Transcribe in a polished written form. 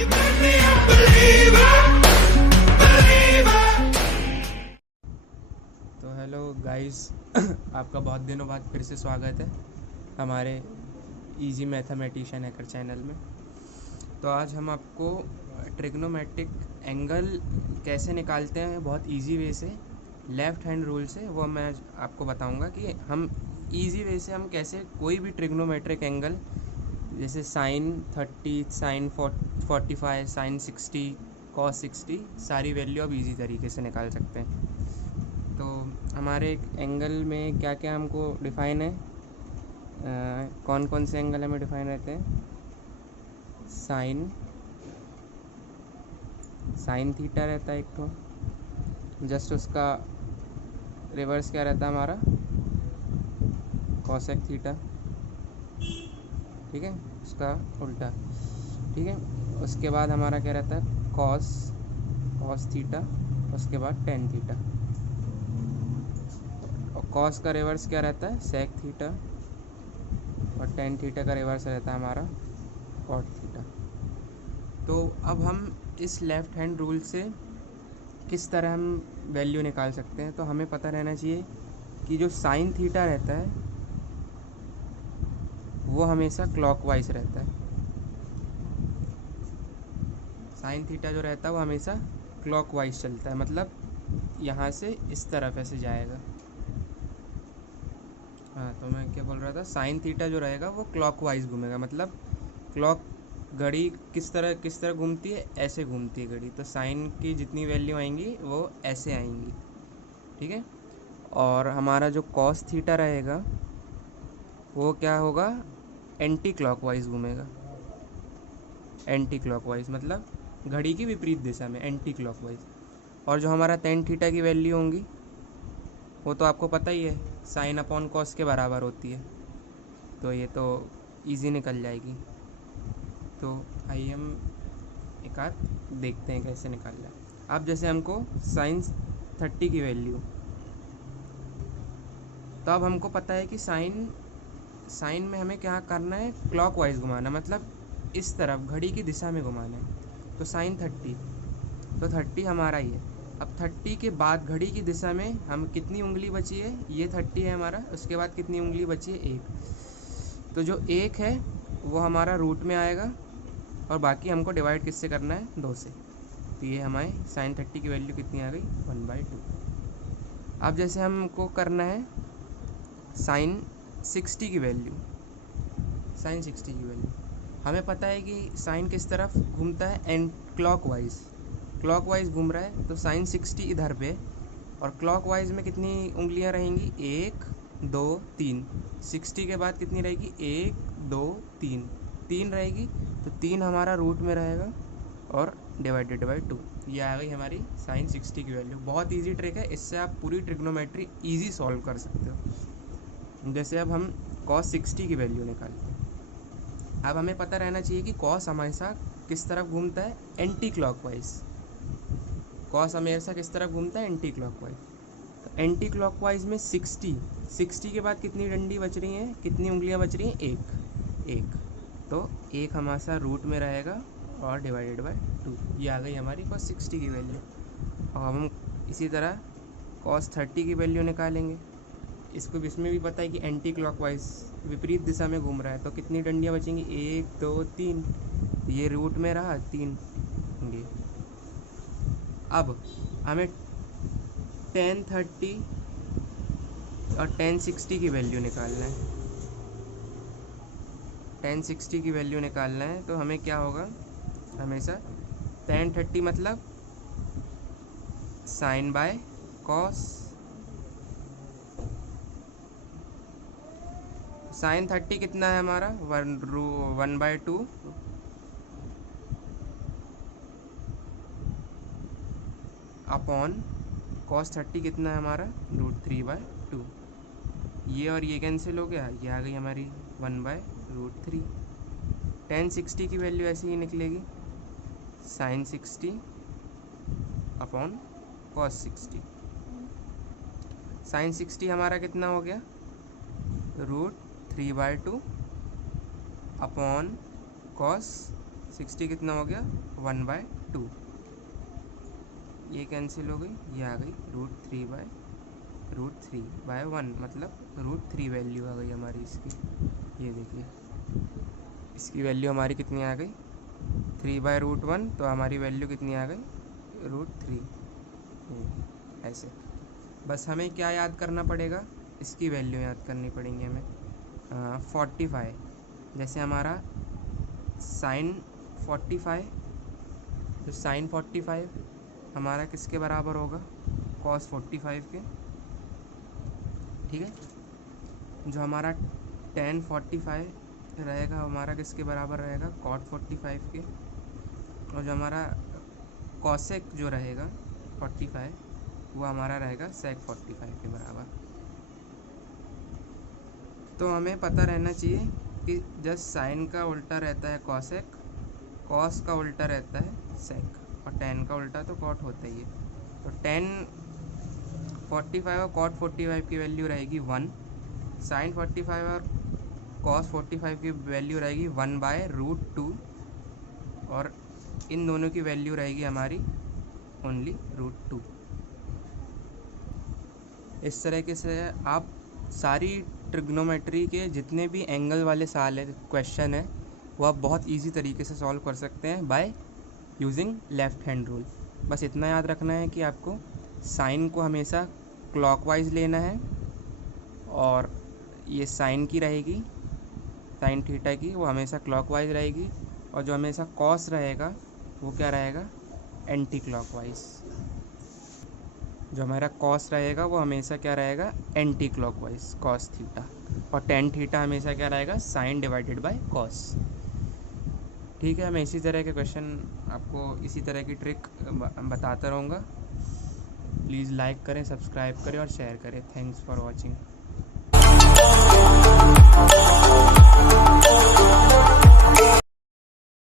तो hello guys आपका बहुत दिनों बाद फिर से स्वागत है हमारे इजी मैथमेटिशियन हैकर चैनल में। तो आज हम आपको ट्रिग्नोमेट्रिक एंगल कैसे निकालते हैं बहुत इजी वे से, लेफ़्ट हैंड रूल से, वो मैं आज आपको बताऊंगा कि हम इजी वे से हम कैसे कोई भी ट्रिग्नोमेट्रिक एंगल जैसे साइन 30, साइन 45, साइन 60, कॉस 60 सारी वैल्यू अब इजी तरीके से निकाल सकते हैं। तो हमारे एंगल में क्या क्या हमको डिफ़ाइन है, कौन कौन से एंगल हमें डिफ़ाइन रहते हैं। साइन थीटा रहता है एक तो, जस्ट उसका रिवर्स क्या रहता है हमारा, कॉसेक थीटा, ठीक है, उसका उल्टा, ठीक है। उसके बाद हमारा क्या रहता है, कॉस थीटा, उसके बाद टेन थीटा, और कॉस का रिवर्स क्या रहता है, सेक थीटा, और टेन थीटा का रिवर्स रहता है हमारा कॉट थीटा। तो अब हम इस लेफ़्ट हैंड रूल से किस तरह हम वैल्यू निकाल सकते हैं। तो हमें पता रहना चाहिए कि जो साइन थीटा रहता है वो हमेशा क्लॉकवाइज रहता है। साइन थीटा जो रहता है वो हमेशा क्लॉकवाइज चलता है, मतलब यहाँ से इस तरफ ऐसे जाएगा। हाँ, तो मैं क्या बोल रहा था, साइन थीटा जो रहेगा वो क्लॉकवाइज घूमेगा, मतलब क्लॉक घड़ी किस तरह घूमती है, ऐसे घूमती है घड़ी। तो साइन की जितनी वैल्यू आएंगी वो ऐसे आएंगी, ठीक है। और हमारा जो कॉस थीटा रहेगा वो क्या होगा, एंटी क्लॉकवाइज घूमेगा। एंटी क्लॉकवाइज मतलब घड़ी की विपरीत दिशा में, एंटी क्लॉकवाइज। और जो हमारा टेन थीटा की वैल्यू होंगी वो तो आपको पता ही है, साइन अपॉन कॉस के बराबर होती है। तो ये तो इजी निकल जाएगी। तो आइए हम एक आध देखते हैं कैसे निकालना है। अब जैसे हमको साइन 30 की वैल्यू, तो अब हमको पता है कि साइन में हमें क्या करना है, क्लॉकवाइज घुमाना, मतलब इस तरफ घड़ी की दिशा में घुमाना है। तो साइन 30, तो 30 हमारा ही है। अब 30 के बाद घड़ी की दिशा में हम कितनी उंगली बची है, ये 30 है हमारा, उसके बाद कितनी उंगली बची है, एक। तो जो एक है वो हमारा रूट में आएगा और बाकी हमको डिवाइड किससे करना है, 2 से। तो ये हमारे साइन 30 की वैल्यू कितनी आ गई, 1/2। अब जैसे हमको करना है साइन 60 की वैल्यू। साइन 60 की वैल्यू हमें पता है कि साइन किस तरफ घूमता है, एंड क्लॉकवाइज घूम रहा है। तो साइन 60 इधर पे, और क्लॉकवाइज में कितनी उंगलियां रहेंगी, 1 2 3। 60 के बाद कितनी रहेगी, 1 2 3, 3 रहेगी। तो 3 हमारा रूट में रहेगा और डिवाइडेड बाई 2। ये आ गई हमारी साइन 60 की वैल्यू। बहुत इजी ट्रिक है, इससे आप पूरी ट्रिग्नोमेट्री इजी सॉल्व कर सकते हो। जैसे अब हम कॉस 60 की वैल्यू निकालते हैं। अब हमें पता रहना चाहिए कि कॉस हमेशा किस तरफ घूमता है, एंटी क्लॉकवाइज। कॉस हमेशा किस तरफ घूमता है, एंटी क्लॉकवाइज। तो एंटी क्लॉकवाइज में 60 के बाद कितनी डंडी बच रही हैं, कितनी उंगलियां बच रही हैं, एक। तो एक हमारा रूट में रहेगा और डिवाइडेड बाय 2। ये आ गई हमारी कॉस 60 की वैल्यू। और हम इसी तरह कॉस 30 की वैल्यू निकालेंगे। इसमें भी पता है कि एंटी क्लॉकवाइज विपरीत दिशा में घूम रहा है। तो कितनी डंडियाँ बचेंगी, 1 2 3। ये रूट में रहा 3 होंगे। अब हमें tan 30 और tan 60 की वैल्यू निकालना है। tan 60 की वैल्यू निकालना है तो हमें क्या होगा, हमेशा tan 30 मतलब साइन बाय कॉस। साइन 30 कितना है हमारा, 1/2 अपॉन कॉस 30 कितना है हमारा, √3/2। ये और ये कैंसिल हो गया, ये आ गई हमारी 1/√3। tan 60 की वैल्यू ऐसे ही निकलेगी, साइन 60 अपॉन कॉस 60। साइन 60 हमारा कितना हो गया, √3/2 अपॉन कॉस 60 कितना हो गया 1/2, ये कैंसिल हो गई, ये आ गई √3/1, मतलब √3 वैल्यू आ गई हमारी इसकी। ये देखिए इसकी वैल्यू हमारी कितनी आ गई 3/√1, तो हमारी वैल्यू कितनी आ गई √3। ऐसे बस हमें क्या याद करना पड़ेगा, इसकी वैल्यू याद करनी पड़ेंगी हमें। 45, जैसे हमारा साइन 45, तो साइन 45 हमारा किसके बराबर होगा कॉस 45 के, ठीक है। जो हमारा tan 45 रहेगा हमारा किसके बराबर रहेगा cot 45 के, और जो हमारा कॉसेक जो रहेगा 45 वो हमारा रहेगा sec 45 के बराबर। तो हमें पता रहना चाहिए कि जब साइन का उल्टा रहता है कॉसेक, कॉस का उल्टा रहता है सेक, और tan का उल्टा तो cot होता ही है। तो tan 45 और cot 45 की वैल्यू रहेगी 1, साइन 45 और cos 45 की वैल्यू रहेगी 1/√2, और इन दोनों की वैल्यू रहेगी हमारी ओनली √2। इस तरीके से आप सारी ट्रिग्नोमेट्री के जितने भी एंगल वाले क्वेश्चन है वो आप बहुत इजी तरीके से सॉल्व कर सकते हैं by using left hand rule. बस इतना याद रखना है कि आपको साइन को हमेशा क्लॉकवाइज लेना है, और ये साइन की रहेगी, साइन थीटा की वो हमेशा क्लॉकवाइज रहेगी, और जो हमेशा कॉस रहेगा वो क्या रहेगा एंटी क्लॉकवाइज। जो हमारा कॉस रहेगा वो हमेशा क्या रहेगा एंटी क्लॉकवाइज कॉस थीटा, और टेन थीटा हमेशा क्या रहेगा साइन डिवाइडेड बाय कॉस। ठीक है, मैं इसी तरह के क्वेश्चन आपको इसी तरह की ट्रिक बताता रहूँगा। प्लीज़ लाइक करें, सब्सक्राइब करें और शेयर करें। Thanks for watching.